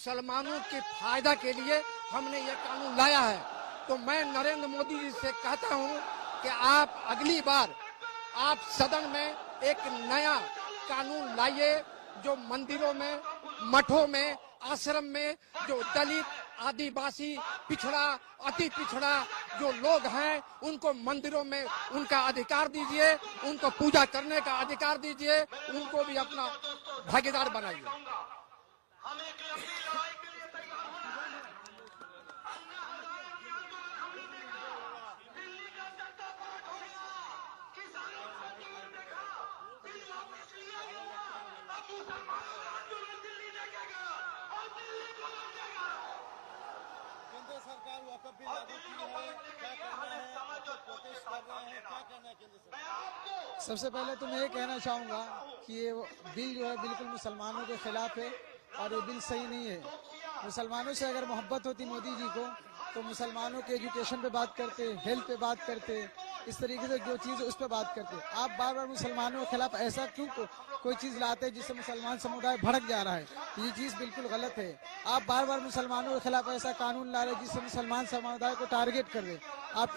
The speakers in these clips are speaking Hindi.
मुसलमानों के फायदा के लिए हमने ये कानून लाया है। तो मैं नरेंद्र मोदी जी से कहता हूँ कि आप अगली बार आप सदन में एक नया कानून लाइए जो मंदिरों में, मठों में, आश्रम में जो दलित, आदिवासी, पिछड़ा, अति पिछड़ा जो लोग हैं उनको मंदिरों में उनका अधिकार दीजिए, उनको पूजा करने का अधिकार दीजिए, उनको भी अपना भागीदार बनाइए। सरकार वक़्फ़ भी लागू की है, क्या कहना है, प्रोटेस्ट कर रहे हैं, क्या कहना है केंद्र सरकार? सबसे पहले तो मैं ये कहना चाहूँगा कि ये बिल जो है बिल्कुल मुसलमानों के खिलाफ है और ये बिल सही नहीं है। मुसलमानों से अगर मोहब्बत होती मोदी जी को तो मुसलमानों के एजुकेशन पे बात करते, हेल्थ पे बात करते, इस तरीके से जो चीज़ उस पर बात करते। आप बार बार मुसलमानों के खिलाफ ऐसा क्यों कोई चीज़ लाते हैं जिससे मुसलमान समुदाय भड़क जा रहा है? ये चीज़ बिल्कुल गलत है। आप बार बार मुसलमानों के खिलाफ ऐसा कानून ला रहे हैं जिससे मुसलमान समुदाय को टारगेट कर रहे। आप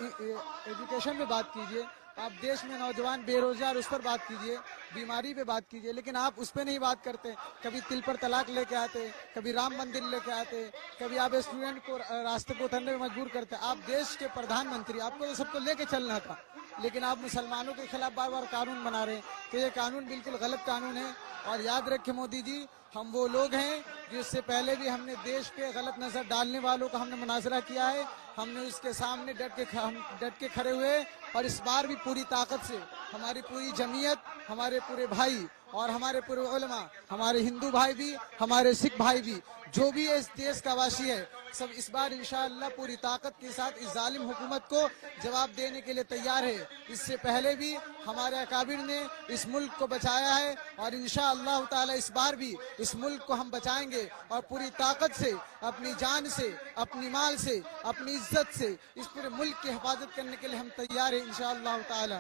एजुकेशन में बात कीजिए, आप देश में नौजवान बेरोजगार उस पर बात कीजिए, बीमारी पे बात कीजिए, लेकिन आप उस पर नहीं बात करते। कभी तिल पर तलाक लेके आते, कभी राम मंदिर लेके आते, कभी आप स्टूडेंट को रास्ते को उतरने में मजबूर करते। आप देश के प्रधानमंत्री, आपको तो सबको लेके चलना था, लेकिन आप मुसलमानों के खिलाफ बार बार कानून बना रहे हैं। तो ये कानून बिल्कुल गलत कानून है। और याद रखें मोदी जी, हम वो लोग हैं जिससे पहले भी हमने देश पे गलत नजर डालने वालों का हमने मुनाजरा किया है। हमने उसके सामने डट के खड़े हुए और इस बार भी पूरी ताकत से हमारी पूरी जमीयत, हमारे पूरे भाई और हमारे पूरे उलमा, हमारे हिंदू भाई भी, हमारे सिख भाई भी, जो भी इस देश का वासी है, सब इस बार इंशाअल्लाह पूरी ताकत के साथ इस जालिम हुकूमत को जवाब देने के लिए तैयार है। इससे पहले भी हमारे अकाबिर ने इस मुल्क को बचाया है और इंशाअल्लाह ताला इस बार भी इस मुल्क को हम बचाएंगे और पूरी ताकत से, अपनी जान से, अपनी माल से, अपनी इज्जत से इस पूरे मुल्क की हिफाजत करने के लिए हम तैयार हैं इंशाअल्लाह ताला।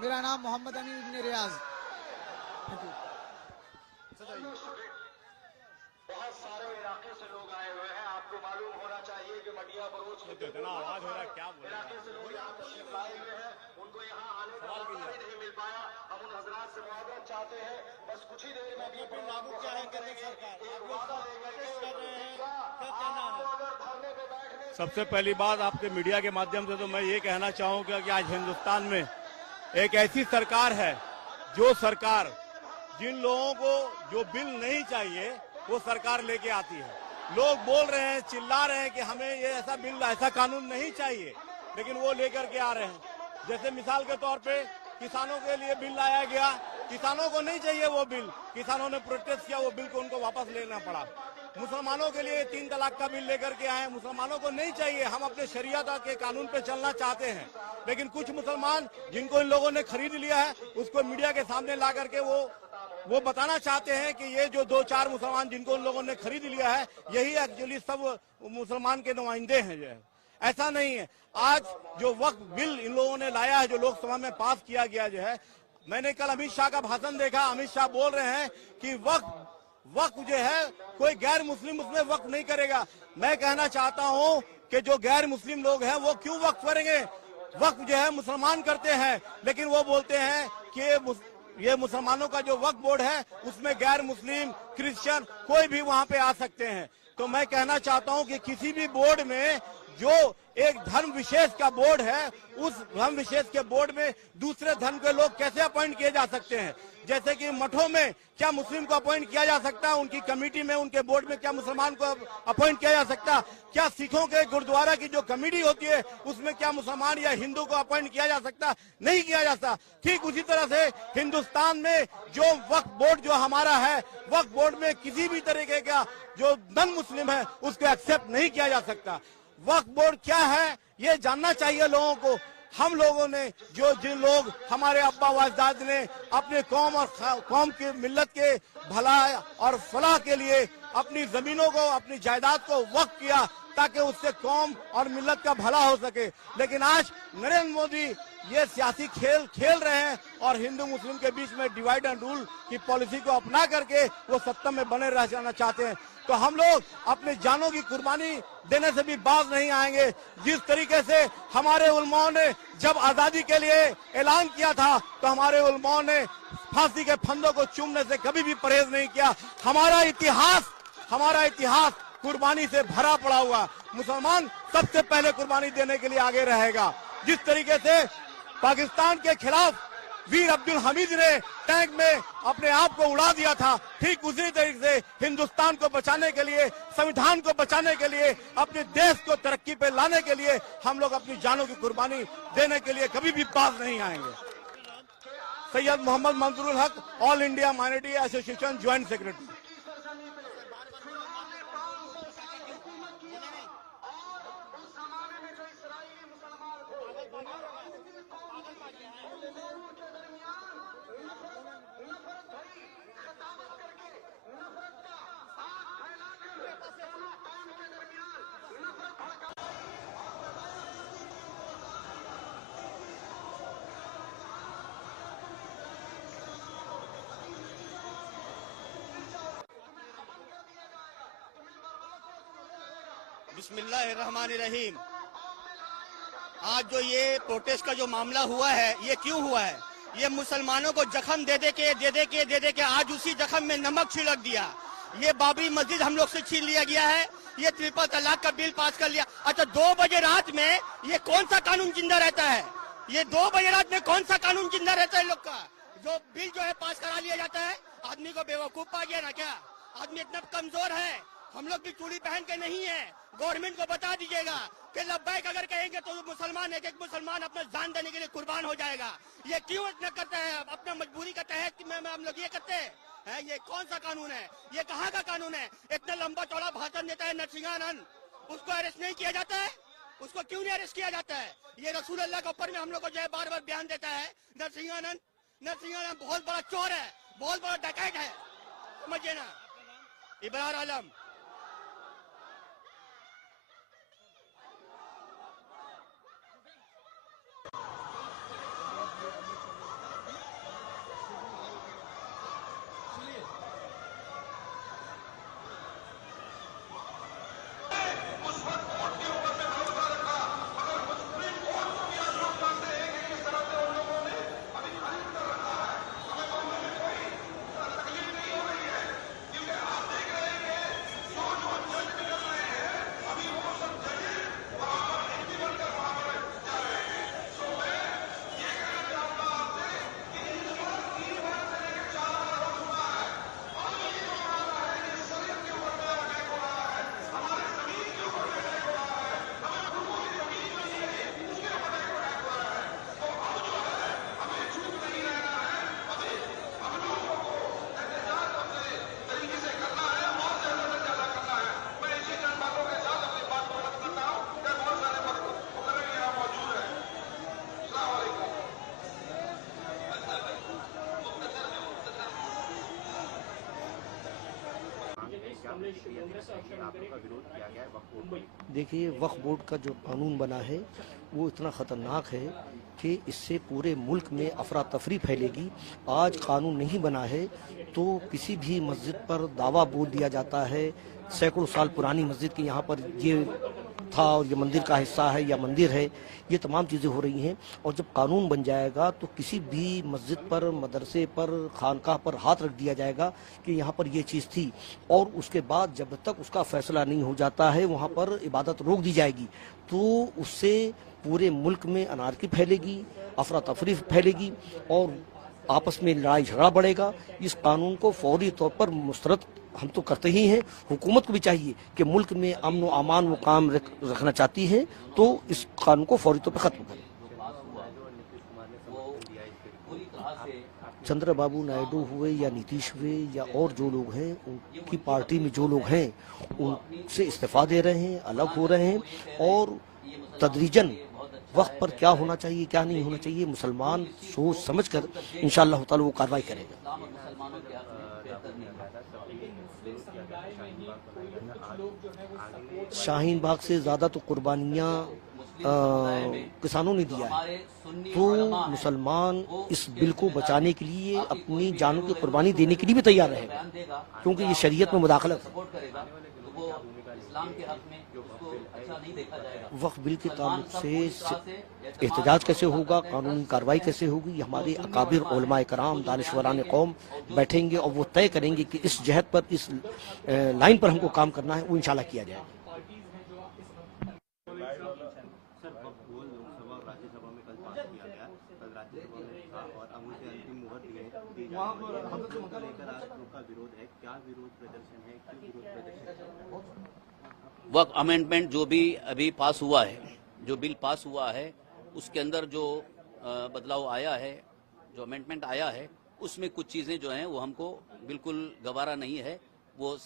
मेरा नाम मोहम्मद अमीन इब्न रियाज। बहुत सारे इलाके से लोग आए हुए हैं। आपको मालूम होना चाहिए कि मटिया बरूच के आवाज हो रहा है, क्या इलाके से लोग यहाँ तशरीफ लाए हुए हैं। उनको यहाँ आने का मौका भी नहीं मिल पाया। हम उन हजरात से मुआवजत चाहते हैं, बस कुछ ही देर में अपने प्रोग्राम को खत्म करेंगे। एक वादा लेकर के सबसे पहली बात आपके मीडिया के माध्यम से तो मैं ये कहना चाहूँगा कि आज हिंदुस्तान में एक ऐसी सरकार है जो सरकार जिन लोगों को जो बिल नहीं चाहिए वो सरकार लेके आती है। लोग बोल रहे हैं, चिल्ला रहे हैं कि हमें ये ऐसा बिल, ऐसा कानून नहीं चाहिए, लेकिन वो लेकर के आ रहे हैं। जैसे मिसाल के तौर पे किसानों के लिए बिल लाया गया, किसानों को नहीं चाहिए वो बिल, किसानों ने प्रोटेस्ट किया, वो बिल को उनको वापस लेना पड़ा। मुसलमानों के लिए 3 तलाक का बिल लेकर के आए, मुसलमानों को नहीं चाहिए, हम अपने शरीयत के कानून पे चलना चाहते हैं। लेकिन कुछ मुसलमान जिनको इन लोगों ने खरीद लिया है उसको मीडिया के सामने ला करके वो बताना चाहते हैं कि ये जो 2-4 मुसलमान जिनको उन लोगों ने खरीद लिया है यही एक्चुअली सब मुसलमान के नुमाइंदे हैं। जो है ऐसा नहीं है। आज जो वक्फ बिल इन लोगों ने लाया है, जो लोकसभा में पास किया गया, जो है, मैंने कल अमित शाह का भाषण देखा। अमित शाह बोल रहे हैं कि वक्फ जो है कोई गैर मुस्लिम उसमें वक्फ नहीं करेगा। मैं कहना चाहता हूं कि जो गैर मुस्लिम लोग हैं वो क्यों वक्फ करेंगे? वक्फ जो है मुसलमान करते हैं, लेकिन वो बोलते हैं कि ये मुसलमानों का जो वक्फ बोर्ड है उसमें गैर मुस्लिम, क्रिश्चियन कोई भी वहां पे आ सकते हैं। तो मैं कहना चाहता हूं कि किसी भी बोर्ड में जो एक धर्म विशेष का बोर्ड है, उस धर्म विशेष के बोर्ड में दूसरे धर्म के लोग कैसे अपॉइंट किए जा सकते हैं? जैसे कि मठों में क्या मुस्लिम को अपॉइंट किया जा सकता है? उनकी कमेटी में, उनके बोर्ड में क्या मुसलमान को अपॉइंट किया जा सकता? क्या सिखों के गुरुद्वारा की जो कमेटी होती है उसमें क्या मुसलमान या हिंदू को अपॉइंट किया जा सकता? नहीं किया जा सकता। ठीक उसी तरह से हिंदुस्तान में जो वक्फ बोर्ड जो हमारा है, वक्फ बोर्ड में किसी भी तरीके का जो नॉन मुस्लिम है उसको एक्सेप्ट नहीं किया जा सकता। वक्फ बोर्ड क्या है ये जानना चाहिए लोगों को। हम लोगों ने जिन लोग हमारे अब्बा वाजदाद ने अपने कौम और कौम के मिल्लत के भला और फलाह के लिए अपनी जमीनों को, अपनी जायदाद को वक्फ किया ताकि उससे कौम और मिल्लत का भला हो सके। लेकिन आज नरेंद्र मोदी ये सियासी खेल खेल रहे हैं और हिंदू मुस्लिम के बीच में डिवाइड एंड रूल की पॉलिसी को अपना करके वो सत्ता में बने रह जाना चाहते हैं। तो हम लोग अपनी जानों की कुर्बानी देने से भी बाज नहीं आएंगे। जिस तरीके से हमारे उलमाओं ने जब आजादी के लिए ऐलान किया था तो हमारे उलमाओं ने फांसी के फंदों को चूमने से कभी भी परहेज नहीं किया। हमारा इतिहास कुर्बानी से भरा पड़ा हुआ। मुसलमान सबसे पहले कुर्बानी देने के लिए आगे रहेगा। जिस तरीके से पाकिस्तान के खिलाफ वीर अब्दुल हमीद ने टैंक में अपने आप को उड़ा दिया था, ठीक उसी तरीके से हिंदुस्तान को बचाने के लिए, संविधान को बचाने के लिए, अपने देश को तरक्की पे लाने के लिए हम लोग अपनी जानों की कुर्बानी देने के लिए कभी भी पास नहीं आएंगे। सैयद मोहम्मद मंसूरुल हक, all India minority association joint secretary. बिस्मिल्लाहिर्रहमानिर्रहीम। आज जो ये प्रोटेस्ट का जो मामला हुआ है, ये क्यों हुआ है? ये मुसलमानों को जख्म दे दे के आज उसी जख्म में नमक छिड़क दिया। ये बाबरी मस्जिद हम लोग से छीन लिया गया है। ये ट्रिपल तलाक का बिल पास कर लिया। अच्छा, 2 बजे रात में ये कौन सा कानून जिंदा रहता है? ये 2 बजे रात में कौन सा कानून जिंदा रहता है? लोग का जो बिल जो है पास करा लिया जाता है। आदमी को बेवकूफ पा गया ना क्या? आदमी इतना कमजोर है। हम लोग भी चूड़ी पहन के नहीं है। गवर्नमेंट को बता दीजिएगा कि लब्बैक अगर कहेंगे तो मुसलमान एक मुसलमान अपना जान देने के लिए कुर्बान हो जाएगा। ये क्यों इतना करता है? अपना मजबूरी का तहत में हम लोग ये करते हैं। ये कौन सा कानून है? ये कहाँ का कानून है? इतना लंबा चौड़ा भाषण देता है नरसिंहानंद, उसको अरेस्ट नहीं किया जाता है? उसको क्यों नहीं अरेस्ट किया जाता है? ये रसूल अल्लाह के ऊपर में हम लोग को जो है बार बार बयान देता है। नरसिंहानंद बहुत बड़ा चोर है, बहुत बड़ा डकैत है, समझिए ना। इब्रार आलम। देखिए, वक्फ बोर्ड का जो कानून बना है वो इतना ख़तरनाक है कि इससे पूरे मुल्क में अफरा तफरी फैलेगी। आज कानून नहीं बना है तो किसी भी मस्जिद पर दावा बोल दिया जाता है। सैकड़ों साल पुरानी मस्जिद के यहाँ पर ये था और ये मंदिर का हिस्सा है या मंदिर है, ये तमाम चीज़ें हो रही हैं। और जब कानून बन जाएगा तो किसी भी मस्जिद पर, मदरसे पर, खानकाह पर हाथ रख दिया जाएगा कि यहाँ पर ये चीज़ थी, और उसके बाद जब तक उसका फैसला नहीं हो जाता है वहाँ पर इबादत रोक दी जाएगी। तो उससे पूरे मुल्क में अनारकी फैलेगी, अफरा तफरी फैलेगी और आपस में लड़ाई झगड़ा बढ़ेगा। इस कानून को फौरी तौर पर मुस्तरद हम तो करते ही हैं। हुकूमत को भी चाहिए कि मुल्क में अमन व अमान वो काम रखना चाहती है तो इस कानून को फौरी तौर पर खत्म करें। चंद्रबाबू नायडू हुए या नीतीश हुए या और जो लोग हैं, उनकी पार्टी में जो लोग हैं उनसे इस्तीफा दे रहे हैं, अलग हो रहे हैं और तदरीजन वक्त पर क्या होना चाहिए क्या नहीं होना चाहिए मुसलमान सोच समझ कर इंशाअल्लाह ताला वो कार्रवाई करेगा। शाहीन बाग से ज्यादा तो कुर्बानियां किसानों ने दिया है, तो मुसलमान इस बिल को बचाने के लिए अपनी जानों की कुर्बानी देने के लिए भी तैयार रहेगा, क्योंकि ये शरीयत में मुदाखलत है। वक्फ बिल के ताल्लुक से एहतजाज कैसे होगा, कानूनी कार्रवाई कैसे होगी, ये हमारे अकाबिर उलमाए कराम दानिशवरान कौम बैठेंगे और वो तय करेंगे कि इस जहत पर, इस लाइन पर हमको काम करना है, वो इंशाल्लाह किया जाएगा। वक्फ अमेंडमेंट जो भी अभी पास हुआ है, जो बिल पास हुआ है, उसके अंदर जो बदलाव आया है, जो अमेंडमेंट आया है, उसमें कुछ चीज़ें जो हैं वो हमको बिल्कुल गवारा नहीं है, वो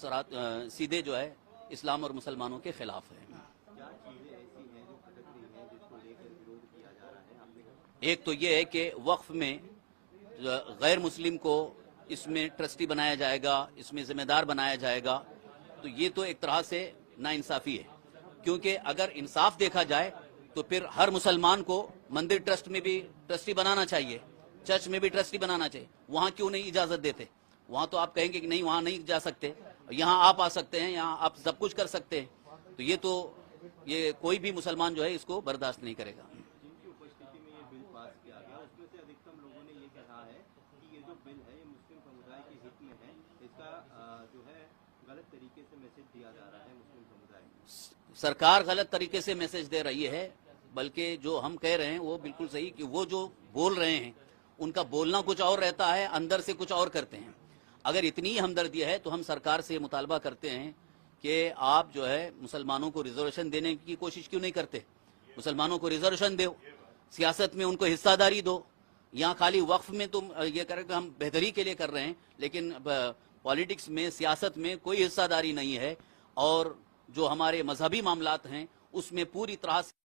सीधे जो है इस्लाम और मुसलमानों के खिलाफ है। एक तो ये है कि वक्फ में गैर मुस्लिम को इसमें ट्रस्टी बनाया जाएगा, इसमें जिम्मेदार बनाया जाएगा, तो ये तो एक तरह से नाइंसाफी है, क्योंकि अगर इंसाफ देखा जाए तो फिर हर मुसलमान को मंदिर ट्रस्ट में भी ट्रस्टी बनाना चाहिए, चर्च में भी ट्रस्टी बनाना चाहिए। वहां क्यों नहीं इजाजत देते? वहां तो आप कहेंगे कि नहीं वहां नहीं जा सकते, यहाँ आप आ सकते हैं, यहाँ आप सब कुछ कर सकते हैं, तो ये कोई भी मुसलमान जो है इसको बर्दाश्त नहीं करेगा। सरकार गलत तरीके से मैसेज दे रही है, बल्कि जो हम कह रहे हैं वो बिल्कुल सही कि वो जो बोल रहे हैं उनका बोलना कुछ और रहता है, अंदर से कुछ और करते हैं। अगर इतनी हमदर्दी है तो हम सरकार से मुतालबा करते हैं कि आप जो है मुसलमानों को रिजर्वेशन देने की कोशिश क्यों नहीं करते? मुसलमानों को रिजर्वेशन दो, सियासत में उनको हिस्सादारी दो। यहाँ खाली वक्फ में तुम ये कर हम बेहतरी के लिए कर रहे हैं, लेकिन पॉलिटिक्स में, सियासत में कोई हिस्सादारी नहीं है, और जो हमारे मजहबी मामलात हैं उसमें पूरी तरह से